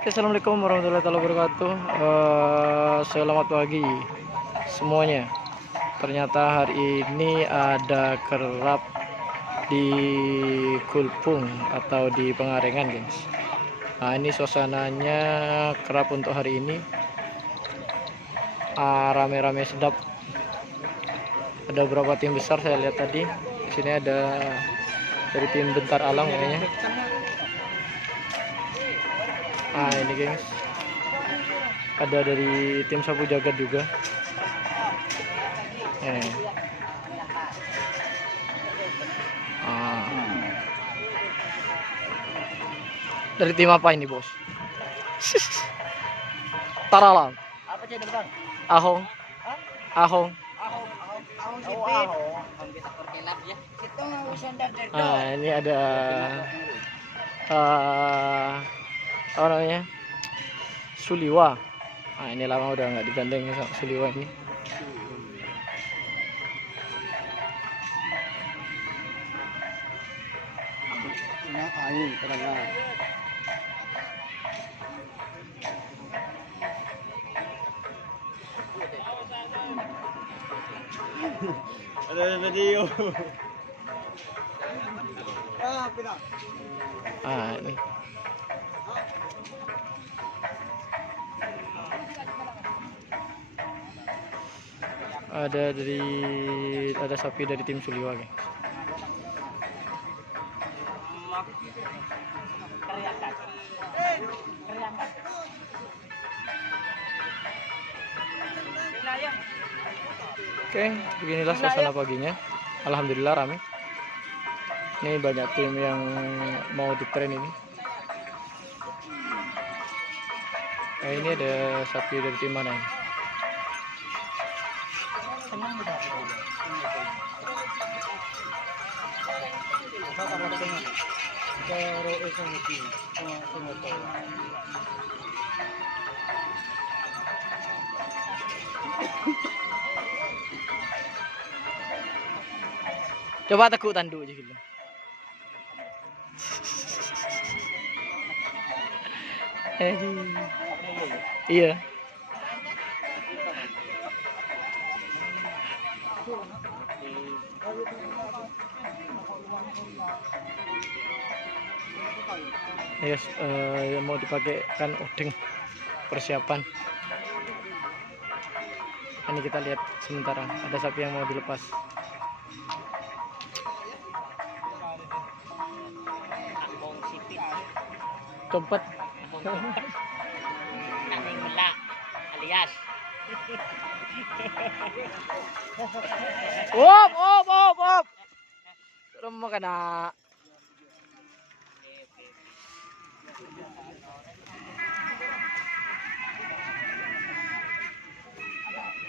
Oke, assalamualaikum warahmatullahi wabarakatuh. Selamat pagi semuanya. Ternyata hari ini ada kerap di Kulpung atau di Pengarengan, guys. Nah, ini suasananya kerap untuk hari ini. Rame-rame sedap. Ada beberapa tim besar saya lihat tadi. Di sini ada dari tim Bentar Alam kayaknya. Ini guys, ada dari tim Sapu Jagat juga. Dari tim apa ini, bos? Taralam. Apa sih bang? Ahong. Ahong. Ini ada apa namanya? Suliwa. Ini lama udah nggak digandeng sama Suliwa ini. Angin terang. Ada video. Ini. Ada sapi dari tim Suliwa, guys. Oke, beginilah suasana paginya. Alhamdulillah rame. Ini banyak tim yang mau di tren ini. Ini ada sapi dari tim mana ini? Coba tekuk tanduk aja gitu. Iya. Yes, yang mau dipakai kan odeng persiapan. Ini kita lihat sementara ada sapi yang mau dilepas. Copet. Alias. Op. Rumah kena.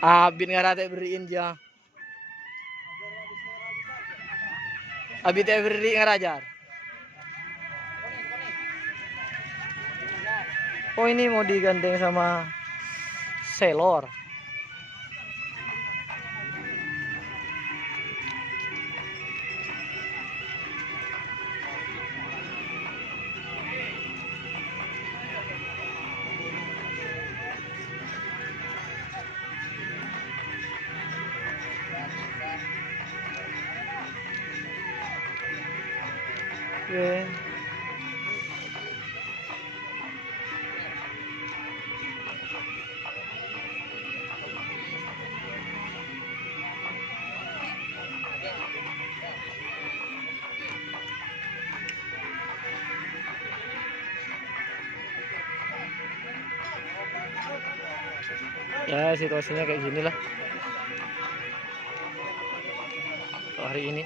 Abin ngarate beriin dia. Abin teh beri ngarajar. Oh, ini mau digandeng sama selor. Oke. Ya, situasinya kayak gini lah hari ini.